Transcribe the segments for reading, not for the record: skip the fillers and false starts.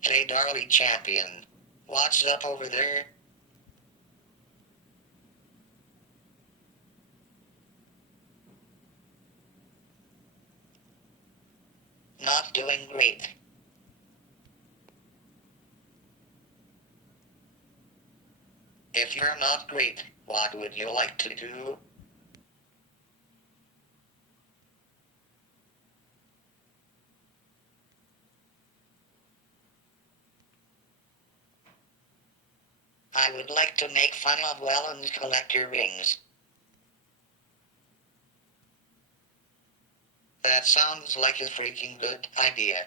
Hey Darly Champion. What's up over there? Not doing great. If you're not great, what would you like to do? I would like to make fun of Welland's collector rings. That sounds like a freaking good idea.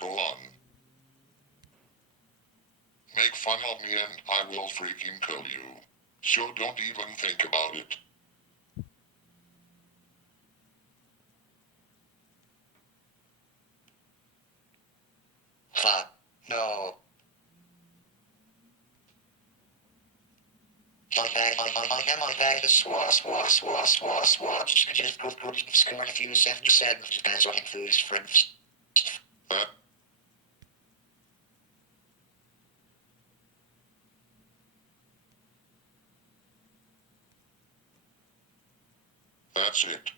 Go on. Make fun of me and I will freaking kill you. So don't even think about it. Fuck. No. My bag is swatch. Just put score a few seconds as on those friends. That, that's it.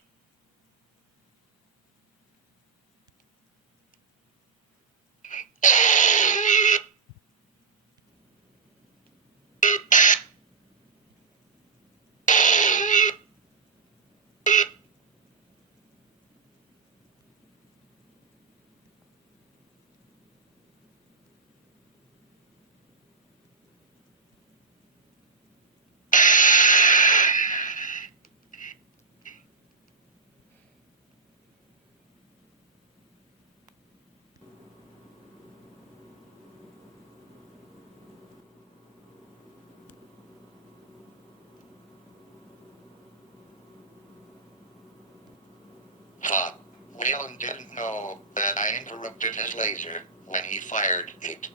Fuck. Whalen didn't know that I interrupted his laser when he fired it.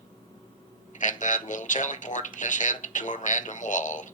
And that will teleport his head to a random wall.